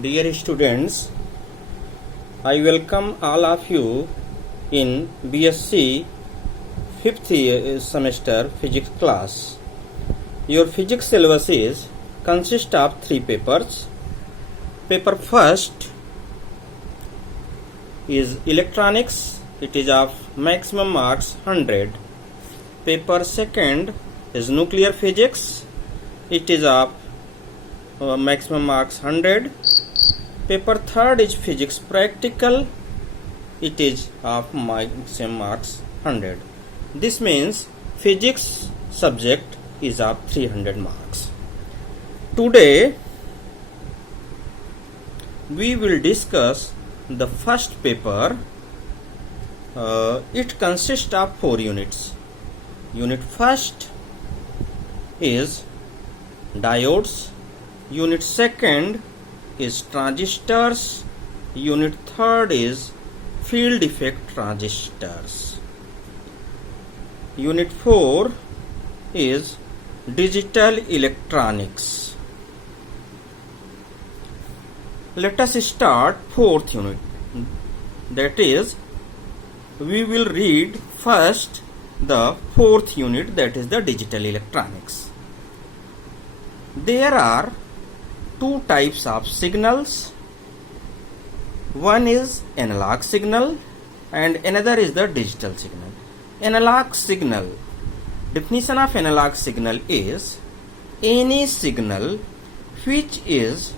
Dear students, I welcome all of you in BSc 5th semester physics class. Your physics syllabus consists of 3 papers. Paper first is electronics. It is of maximum marks 100. Paper second is nuclear physics. It is of maximum marks 100. Paper third is physics practical. It is of maximum marks 100. This means physics subject is of 300 marks. Today we will discuss the first paper. It consists of 4 units. Unit first is diodes. Unit second is transistors. Unit third is field effect transistors. Unit 4 is digital electronics. Let us start 4th unit. That is, we will read first the 4th unit, that is the digital electronics. There are 2 types of signals. One is analog signal and another is the digital signal. Analog signal, definition of analog signal is any signal which is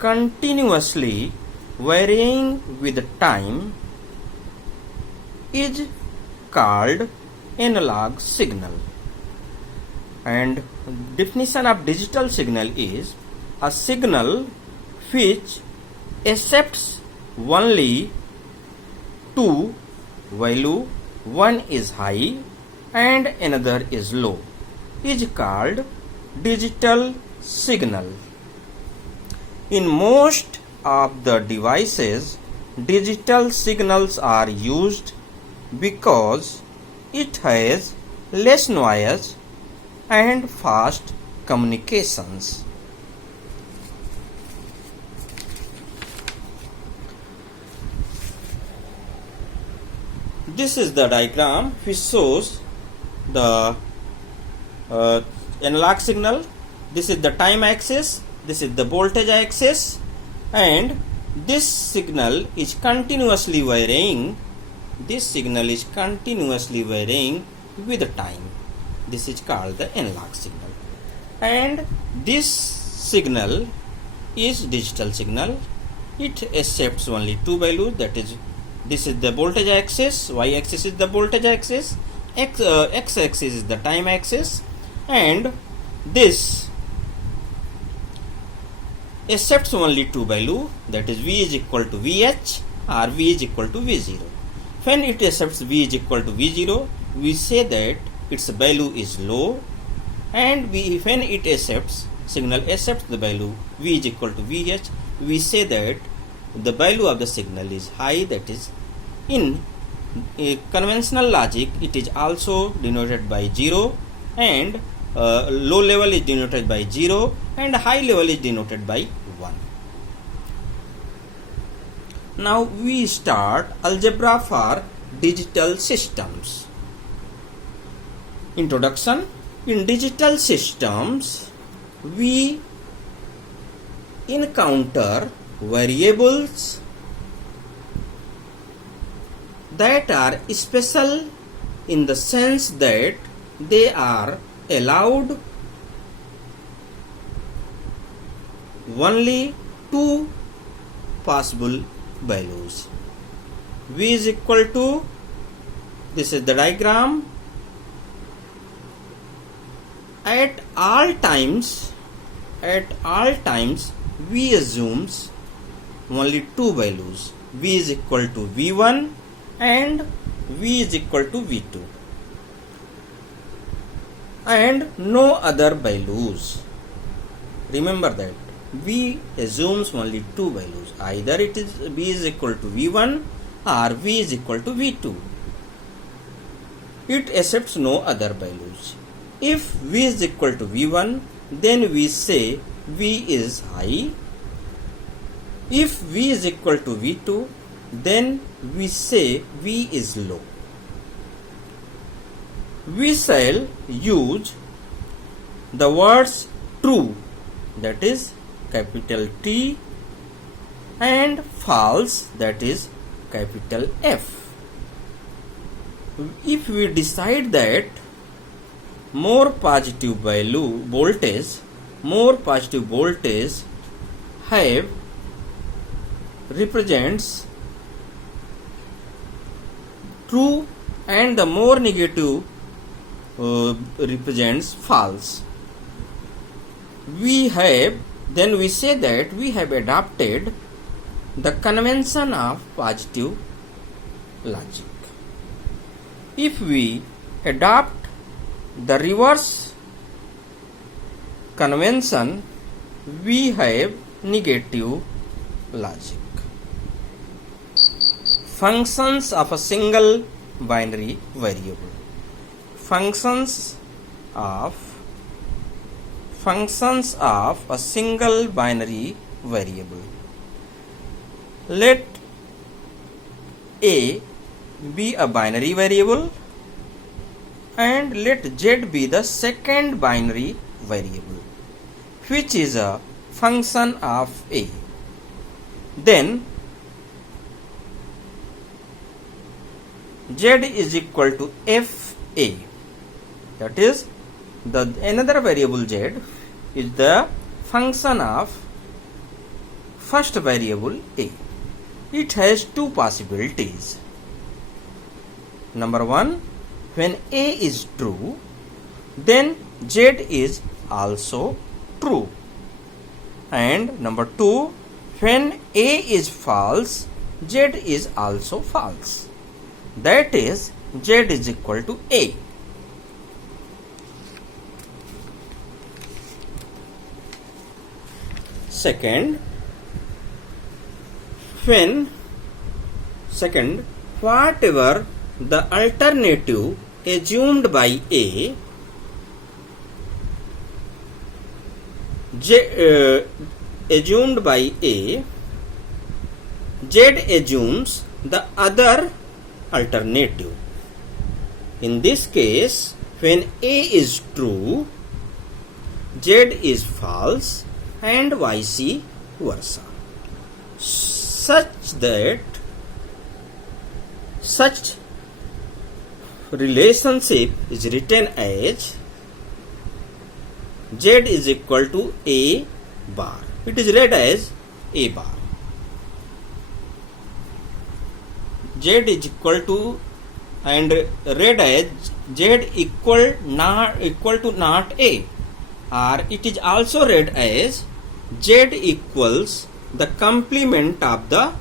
continuously varying with time is called analog signal. And definition of digital signal is a signal which accepts only 2 value, one is high and another is low, is called digital signal. In most of the devices, digital signals are used because it has less noise and fast communications. This is the diagram which shows the analog signal. This is the time axis, this is the voltage axis, and this signal is continuously varying. This signal is continuously varying with time. This is called the analog signal. And this signal is digital signal. It accepts only 2 values, that is, this is the voltage axis, y axis is the voltage axis, x axis is the time axis, and this accepts only 2 value, that is v is equal to vh or v is equal to v0. When it accepts v is equal to v0, we say that its value is low, and when it accepts, signal accepts the value v is equal to vh, we say that the value of the signal is high. That is, in conventional logic it is also denoted by 0, and low level is denoted by 0 and high level is denoted by 1. Now we start algebra for digital systems. Introduction. In digital systems, we encounter variables that are special in the sense that they are allowed only 2 possible values. V is equal to, this is the diagram, at all times V assumes only 2 values. V is equal to V1 and V is equal to V2, and no other values. Remember that V assumes only 2 values, either it is V is equal to V1 or V is equal to V2. It accepts no other values. If V is equal to V1, then we say V is high, If V is equal to V2, then we say V is low. We shall use the words true, that is capital T, and false, that is capital F. If we decide that more positive voltage have represents true and the more negative represents false, then we say that we have adopted the convention of positive logic. If we adopt the reverse convention, we have negative logic. Functions of a single binary variable. Functions of a single binary variable. Let A be a binary variable and let Z be the second binary variable, which is a function of A. Then Z is equal to Fa, that is the another variable Z is the function of first variable A. It has two possibilities. Number one, when A is true, then Z is also true. And number two, when A is false, Z is also false. That is, Z is equal to A. Second, whatever the alternative assumed by A, Z assumes the other alternative. In this case, when A is true, Z is false, and vice versa, such relationship is written as Z is equal to A bar. It is read as A bar. Z is equal to and read as Z equal to not A, or it is also read as Z equals the complement of the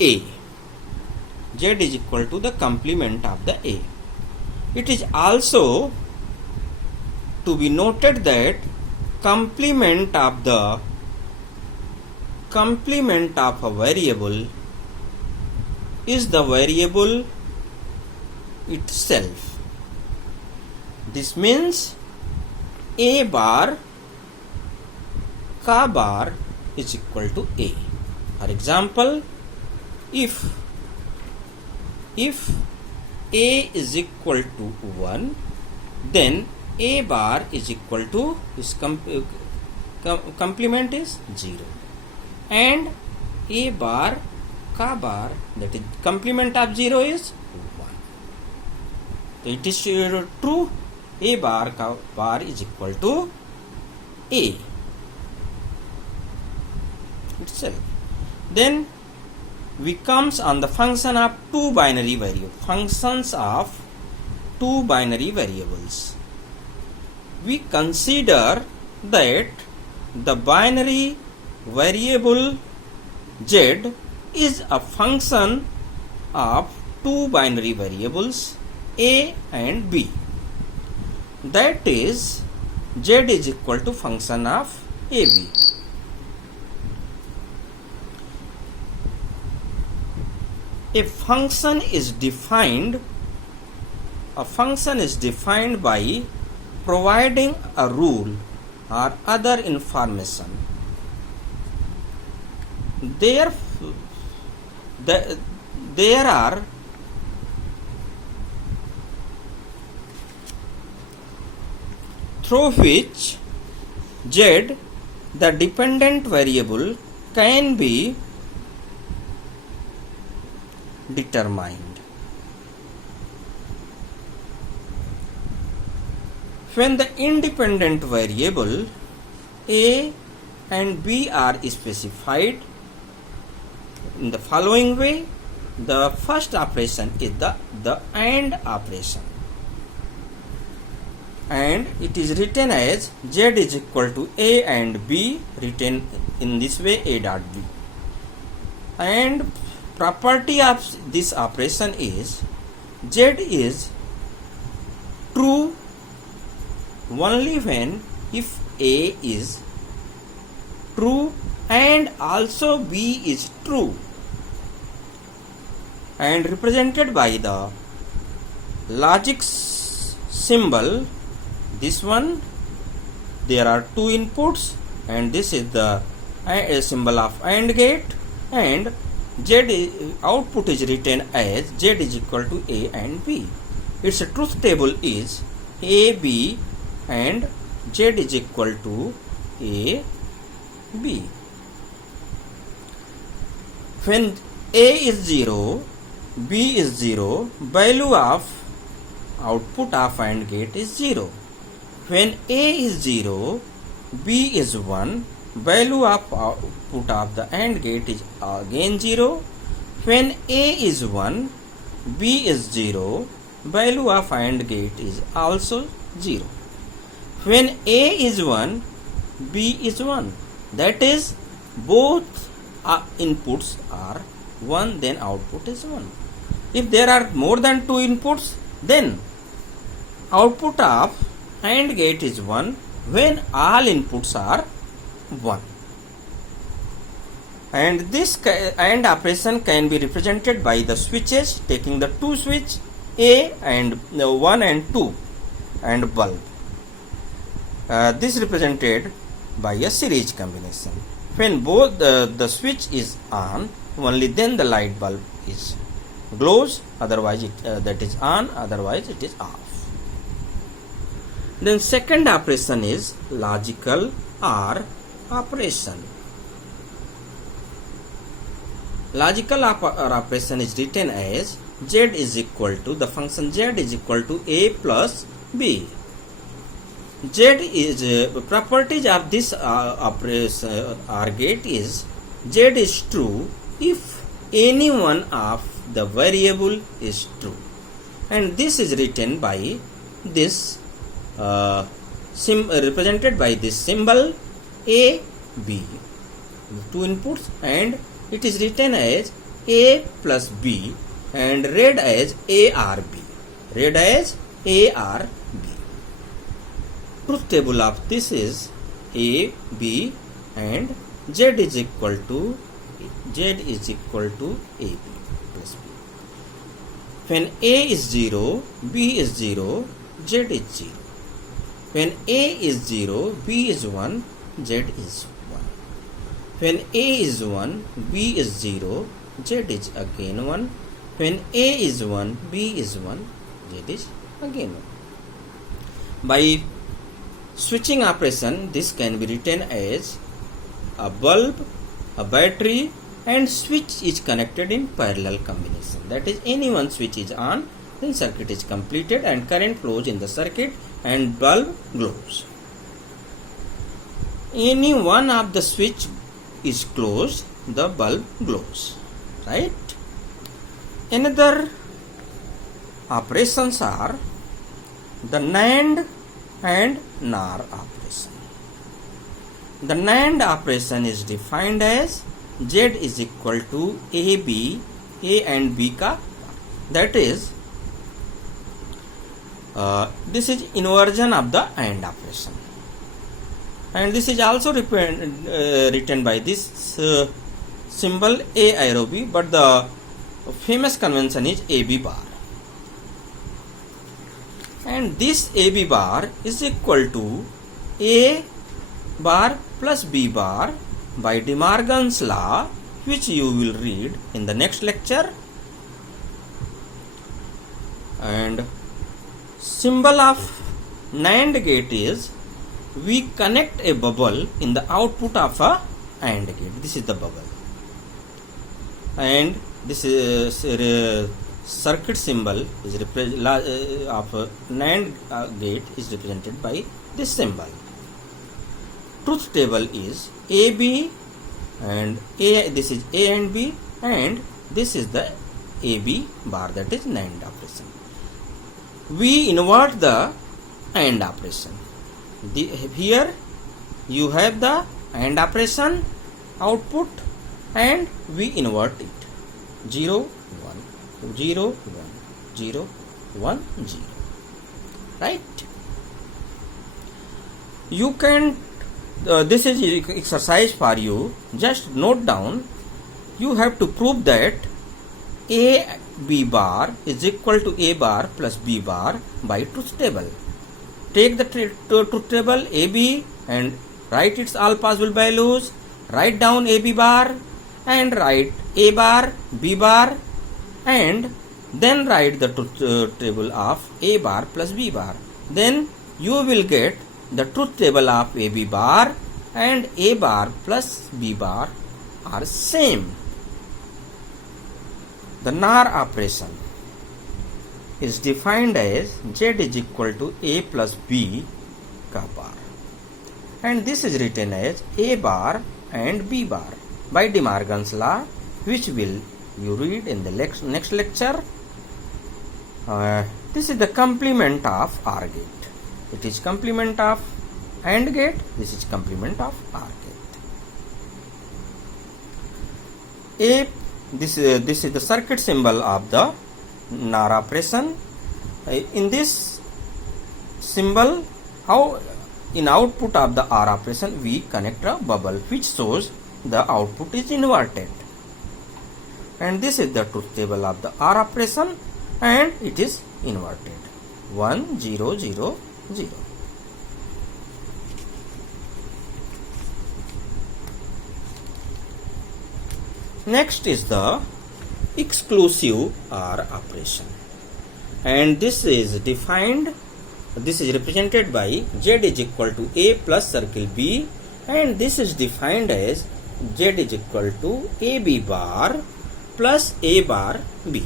A. Z is equal to the complement of the A. It is also to be noted that complement of a variable is the variable itself. This means A bar ka bar is equal to A. For example, if A is equal to 1, then A bar is equal to its complement is 0, and A bar ka bar, that is complement of 0, is 1. So it is true A bar ka bar is equal to A itself. Then we comes on the function of two binary variables. Functions of two binary variables. We consider that the binary variable Z is a function of two binary variables A and B. That is, Z is equal to function of AB. A function is defined by providing a rule or other information there are through which z, the dependent variable, can be determined. When the independent variable a and b are specified in the following way, the first operation is the AND operation, and it is written as z is equal to a and b, written in this way, a dot b. And property of this operation is z is true only when if a is true and also b is true, and represented by the logic symbol. This one, there are two inputs, and this is the symbol of AND gate, and output is written as z is equal to a and b. Its truth table is a, b, and z is equal to a, b. When a is 0, b is 0, value of output of AND gate is 0. When a is 0, b is 1, value of output of the AND gate is again 0. When a is 1, b is 0, value of AND gate is also 0. When a is 1, b is 1, that is both inputs are 1, then output is 1. If there are more than two inputs, then output of AND gate is 1 when all inputs are 1. And this AND operation can be represented by the switches, taking the two switch A and 1 and 2 and bulb. This represented by a series combination. When both the switch is on, only then the light bulb is glows, otherwise that is on, otherwise it is off. Then second operation is logical OR operation. Logical OR operation is written as z is equal to, the function z is equal to a plus b. Z is properties of this operation OR gate is z is true if any one of the variable is true, and this is written by this represented by this symbol a, b, two inputs, and it is written as a plus b and read as a or b, read as a or b. Truth table of this is a, b, and z is equal to ab plus b. When a is 0, b is 0, z is 0. When a is 0, b is 1, z is 1. When a is 1, b is 0, z is again 1. When a is 1, b is 1, z is again 1. By switching operation, this can be written as a bulb, a battery, and switch is connected in parallel combination. That is, any one switch is on, then circuit is completed and current flows in the circuit and bulb glows. Any one of the switch is closed, the bulb glows. Right? Another operations are the NAND and NOR operation. The NAND operation is defined as z is equal to a and b ka, that is this is inversion of the AND operation, and this is also written by this symbol a arrow b, but the famous convention is AB bar, and this AB bar is equal to A bar plus B bar by De Morgan's law, which you will read in the next lecture. And symbol of NAND gate is we connect a bubble in the output of a AND gate. This is the bubble, and this is circuit symbol is of NAND gate is represented by this symbol. Truth table is AB and A. This is A and B, and this is the AB bar, that is NAND operation. We invert the AND operation. Here you have the AND operation output, and we invert it. 0 1 0 1 0 1 0. Right? You can this is exercise for you. Just note down. You have to prove that A B bar is equal to A bar plus B bar by truth table. Take the truth table AB and write its all possible values. Write down AB bar and write A bar, B bar, and then write the truth table of A bar plus B bar. Then you will get the truth table of AB bar and A bar plus B bar are same. The NOR operation is defined as Z is equal to A plus B ka bar, and this is written as A bar and B bar by De Morgan's law, which will you read in the next lecture. This is the complement of OR gate. It is complement of AND gate. This is complement of OR gate. This is the circuit symbol of the NOR operation. In this symbol, how in output of the OR operation we connect a bubble which shows the output is inverted. And this is the truth table of the OR operation, and it is inverted. 1 0 0 0. Next is the exclusive OR operation, and this is defined. This is represented by Z is equal to A plus circle B, and this is defined as Z is equal to AB bar plus A bar B.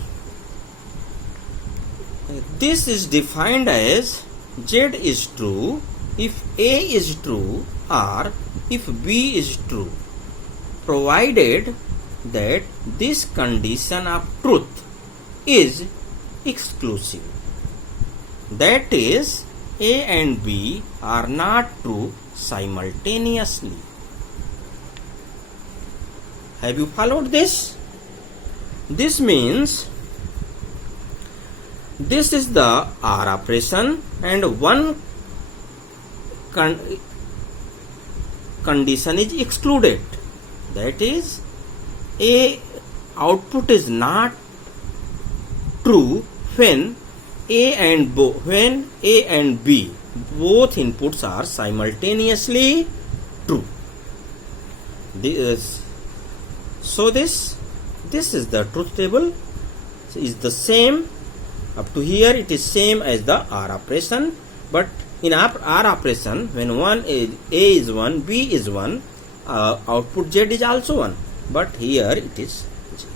This is defined as Z is true if A is true or if B is true, provided that this condition of truth is exclusive. That is, A and B are not true simultaneously. Have you followed this? This means this is the OR operation, and one condition is excluded. That is, A output is not true when A and B both inputs are simultaneously true. So this is the truth table. So is the same up to here. It is same as the OR operation, but in OR operation, when A is 1, B is 1, output Z is also 1. But here it is 0.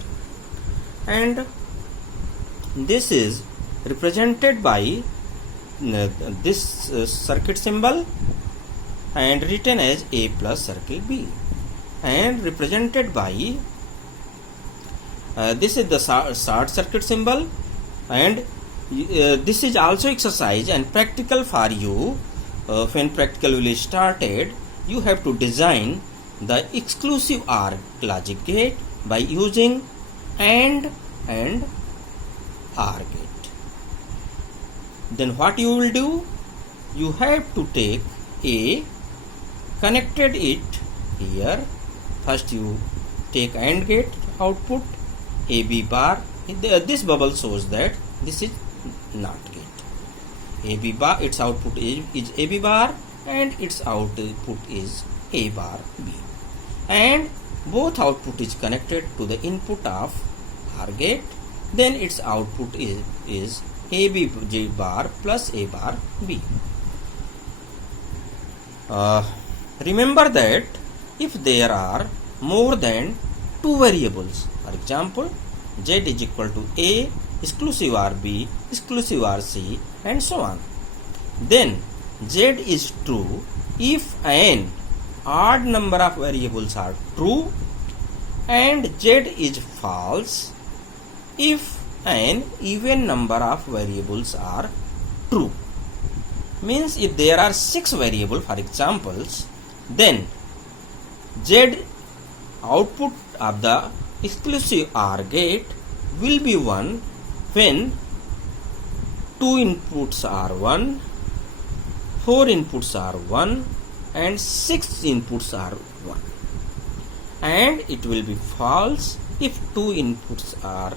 And this is represented by this circuit symbol and written as A plus circle B, and represented by this is the short circuit symbol, and this is also exercise and practical for you. When practical will be started, you have to design the exclusive OR logic gate by using AND and OR gate. Then what you will do? You have to take A, connected it here. First you take AND gate output, AB bar. This bubble shows that this is not gate. AB bar, its output is AB bar, and its output is A bar B. And both output is connected to the input of OR gate, then its output is AB J bar plus A bar B. Remember that if there are more than two variables, for example, Z is equal to A exclusive OR B exclusive OR C and so on, then Z is true if an odd number of variables are true and Z is false if an even number of variables are true. Means if there are 6 variables, for examples, then Z output of the exclusive OR gate will be 1 when 2 inputs are 1, 4 inputs are 1 and 6 inputs are 1, and it will be false if 2 inputs are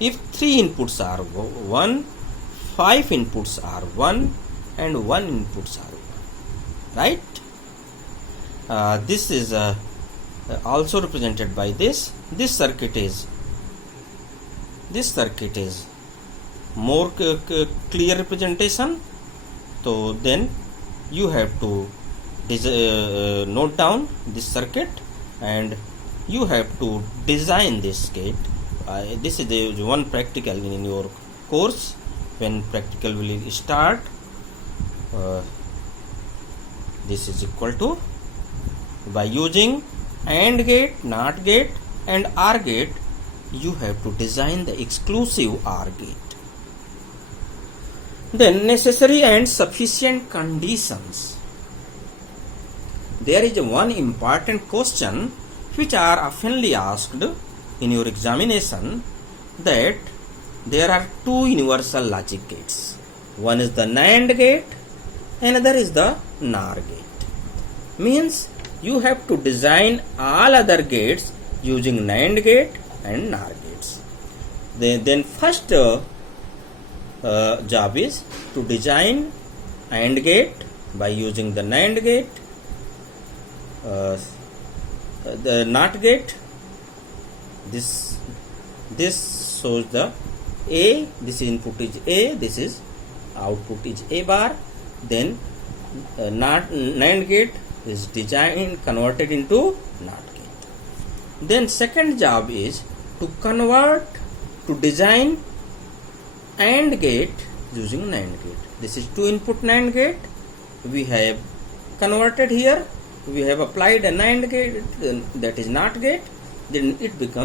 if 3 inputs are 1, 5 inputs are 1 and 1 inputs are 1, right? This is also represented by this circuit is more clear representation. So then you have to note down this circuit and you have to design this gate. This is the one practical in your course. When practical will start, this is equal to, by using AND gate, NOT gate and OR gate, you have to design the exclusive OR gate. Then necessary and sufficient conditions. There is one important question which are oftenly asked in your examination, that there are two universal logic gates. One is the NAND gate, another is the NOR gate. Means you have to design all other gates using NAND gate and NOR gates. Then first job is to design AND gate by using the NAND gate, the NOT gate. This shows the A, this input is A, this is output is A bar. Then NAND gate is designed, converted into NOT gate. Then second job is to design AND gate using NAND gate. This is 2 input NAND gate. We have converted here. We have applied a NAND gate, that is NOT gate. Then it becomes